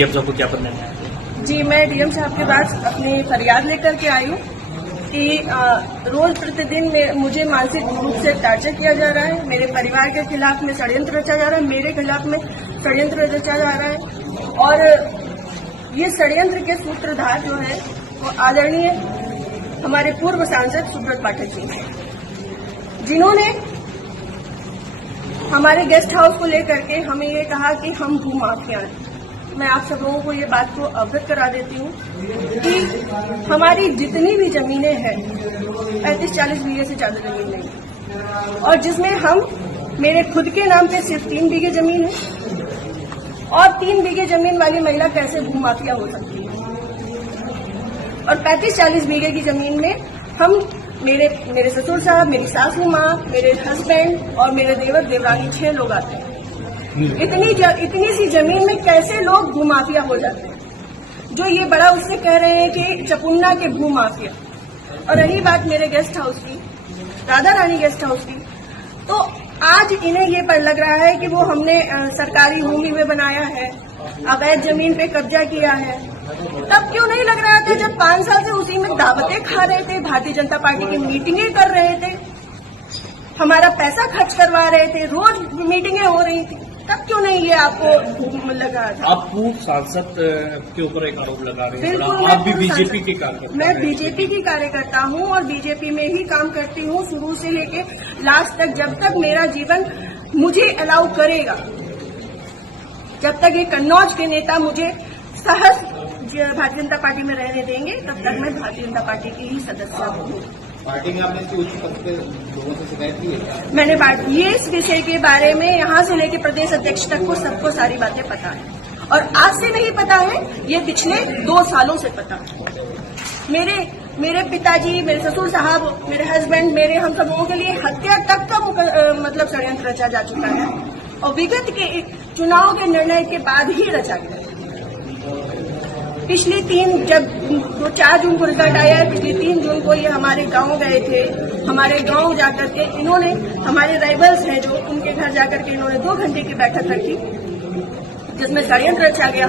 DM साहब को क्या करना है? जी, मैं डीएम साहब के पास अपनी फरियाद लेकर के आई हूँ कि रोज प्रतिदिन मुझे मानसिक रूप से टार्चर किया जा रहा है। मेरे परिवार के खिलाफ में षड्यंत्र रचा जा रहा है, मेरे खिलाफ में षड्यंत्र रचा जा रहा है। और ये षड्यंत्र के सूत्रधार जो है वो आदरणीय हमारे पूर्व सांसद सुब्रत पाठक जी हैं, जिन्होंने हमारे गेस्ट हाउस को लेकर के हमें ये कहा कि हम भूमाफिया हैं। मैं आप सब लोगों को ये बात को अवगत करा देती हूँ कि हमारी जितनी भी जमीनें हैं 35-40 बीघे से ज्यादा जमीन नहीं है, और जिसमें हम मेरे खुद के नाम पे सिर्फ 3 बीघे जमीन है। और 3 बीघे जमीन वाली महिला कैसे भूमाफिया हो सकती है? और 35-40 बीघे की जमीन में हम मेरे ससुर साहब, मेरी सासू माँ, मेरे हस्बैंड और मेरे देवर देवरानी 6 लोग आते हैं। इतनी सी जमीन में कैसे लोग भूमाफिया हो जाते हैं? जो ये बड़ा उससे कह रहे हैं कि चपुन्ना के भूमाफिया। और रही बात मेरे गेस्ट हाउस की, राधा रानी गेस्ट हाउस की, तो आज इन्हें ये पर लग रहा है कि वो हमने सरकारी भूमि में बनाया है, अवैध जमीन पे कब्जा किया है। तब क्यों नहीं लग रहा था जब 5 साल से उसी में दावतें खा रहे थे, भारतीय जनता पार्टी की मीटिंगें कर रहे थे, हमारा पैसा खर्च करवा रहे थे, रोज मीटिंगें हो रही थी, तब क्यों नहीं ये आपको लगा था? आप पूर्व सांसद के ऊपर एक आरोप लगा रहे हैं। बिल्कुल, आप भी बीजेपी के कार्यकर्ता? मैं बीजेपी की कार्यकर्ता हूँ और बीजेपी में ही काम करती हूँ शुरू से लेके लास्ट तक, जब तक मेरा जीवन मुझे अलाउ करेगा, जब तक ये कन्नौज के नेता मुझे सहज भारतीय जनता पार्टी में रहने देंगे, तब तक मैं भारतीय जनता पार्टी की ही सदस्य हूँ। पार्टी में आपने इसकी उच्च पद पे लोगों से शिकायत की है? मैंने ये इस विषय के बारे में यहाँ से लेकर प्रदेश अध्यक्ष तक को सबको सारी बातें पता है, और आज से नहीं पता है, ये पिछले 2 सालों से पता है। मेरे पिताजी, मेरे ससुर साहब, मेरे हस्बैंड, मेरे हम सब लोगों के लिए हत्या तक का मतलब षड्यंत्र रचा जा चुका है, और विगत के चुनाव के निर्णय के बाद ही रचा गया। पिछली 4 जून को रिजल्ट आया है, पिछली 3 जून को ये हमारे गांव गए थे। हमारे गांव जाकर के इन्होंने, हमारे राइवल्स हैं जो, उनके घर जाकर के इन्होंने 2 घंटे की बैठक रखी, जिसमें षड्यंत्र रचा गया।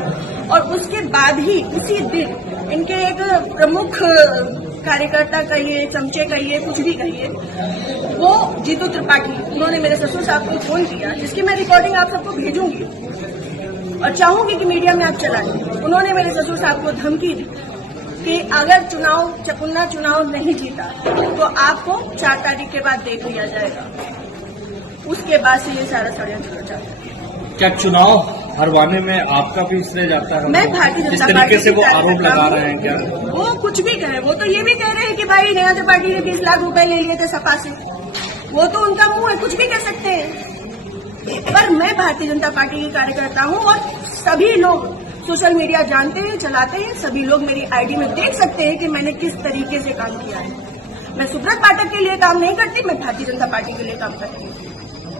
और उसके बाद ही उसी दिन इनके एक प्रमुख कार्यकर्ता कहिए, चमचे कहिए, कुछ भी कहिए, वो जीतू त्रिपाठी, उन्होंने मेरे ससुर साहब को फोन किया, जिसकी मैं रिकॉर्डिंग आप सबको भेजूंगी और चाहूंगी कि मीडिया में आप चलाएं। उन्होंने मेरे ससुर साहब को धमकी दी कि अगर चपुन्ना चुनाव नहीं जीता तो आपको 4 तारीख के बाद देख लिया जाएगा। उसके बाद से ये सारा षड्यंत्र रचा है। क्या चुनाव हरवाने में आपका भी श्रेय जाता है? मैं भारतीय जनता पार्टी तरीके से वो आरोप लगा रहे हैं क्या? वो कुछ भी कहे, वो तो ये भी कह रहे हैं कि भाई नया त्रिपाठी ने 20 लाख रुपए ले लिए थे सपा से। वो तो उनका मुंह है, कुछ भी कह सकते हैं। पर मैं भारतीय जनता पार्टी की कार्यकर्ता हूँ, और सभी लोग सोशल मीडिया जानते हैं, चलाते हैं, सभी लोग मेरी आईडी में देख सकते हैं कि मैंने किस तरीके से काम किया है। मैं सुब्रत पाठक के लिए काम नहीं करती, मैं भारतीय जनता पार्टी के लिए काम करती हूँ।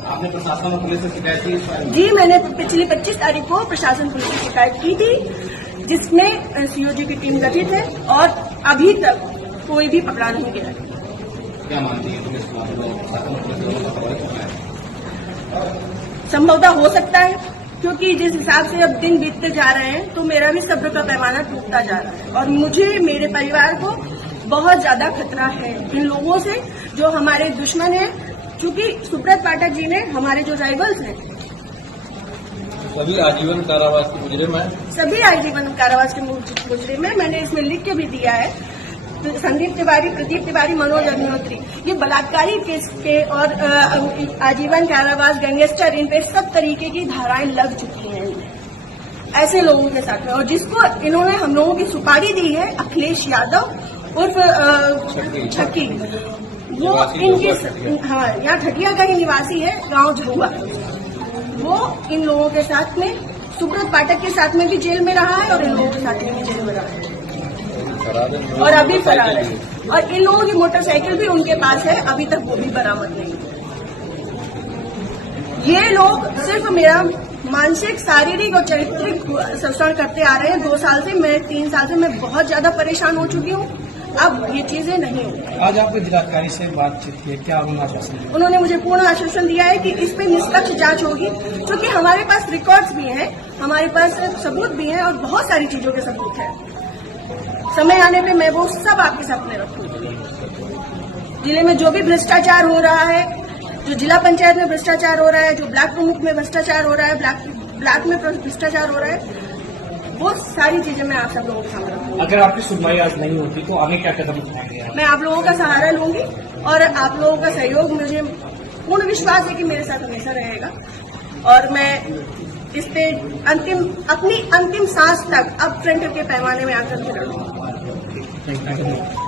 आपने प्रशासन और पुलिस से शिकायत की? जी, मैंने पिछली 25 तारीख को प्रशासन पुलिस की शिकायत की थी, जिसमें सीओजी की टीम गठित है, और अभी तक कोई भी पकड़ा नहीं गया। क्या मानती है पुलिस? संभवतः हो सकता है, क्योंकि जिस हिसाब से अब दिन बीतते जा रहे हैं तो मेरा भी सब्र का पैमाना टूटता जा रहा है, और मुझे, मेरे परिवार को बहुत ज्यादा खतरा है इन लोगों से जो हमारे दुश्मन हैं। क्योंकि सुब्रत पाठक जी ने, हमारे जो राइवल्स हैं, सभी आजीवन कारावास के मुजरिम हैं। सभी आजीवन कारावास के मुजरिम हैं। मैंने इसमें लिख के भी दिया है। संदीप तिवारी, प्रदीप तिवारी, मनोज अग्निहोत्री, ये बलात्कारी केस के और आजीवन कारावास, गैंगस्टर, इन पे सब तरीके की धाराएं लग चुकी हैं ऐसे लोगों के साथ में। और जिसको इन्होंने हम लोगों की सुपारी दी है, अखिलेश यादव उर्फ छक्की, वो इनके, हाँ, यहाँ ठटिया का ही निवासी है, गांव झरुआ। वो इन लोगों के साथ में, सुब्रत पाठक के साथ में भी जेल में रहा है, और इन लोगों के साथ में भी जेल में रहा है, और अभी फरार है। और इन लोगों की मोटरसाइकिल भी उनके पास है, अभी तक वो भी बरामद नहीं है। ये लोग सिर्फ मेरा मानसिक, शारीरिक और चारित्रिक शोषण करते आ रहे हैं 2 साल से। मैं 3 साल से मैं बहुत ज्यादा परेशान हो चुकी हूँ। अब ये चीजें नहीं होंगी। आज आपने जिलाधिकारी से बातचीत की है, क्या उन्होंने आश्वासन दिया? उन्होंने मुझे पूर्ण आश्वासन दिया है कि इस पे निष्पक्ष जांच होगी, क्योंकि हमारे पास रिकॉर्ड्स भी हैं, हमारे पास सबूत भी हैं और बहुत सारी चीजों के सबूत हैं। समय आने पे मैं वो सब आपके सामने रखूंगी। जिले में जो भी भ्रष्टाचार हो रहा है, जो जिला पंचायत में भ्रष्टाचार हो रहा है, जो ब्लॉक प्रमुख में भ्रष्टाचार हो रहा है, ब्लॉक में भ्रष्टाचार हो रहा है, वो सारी चीजें मैं आप सब लोगों के सामने रखूंगी। अगर आपकी सुनवाई आज नहीं होती तो आगे क्या कदम उठाएंगे आप? मैं आप लोगों का सहारा लूंगी और आप लोगों का सहयोग, मुझे पूर्ण विश्वास है कि मेरे साथ हमेशा रहेगा और मैं इस पे अपनी अंतिम सांस तक अब फ्रंट के पैमाने में आकर के लड़ूंगी। Thank you.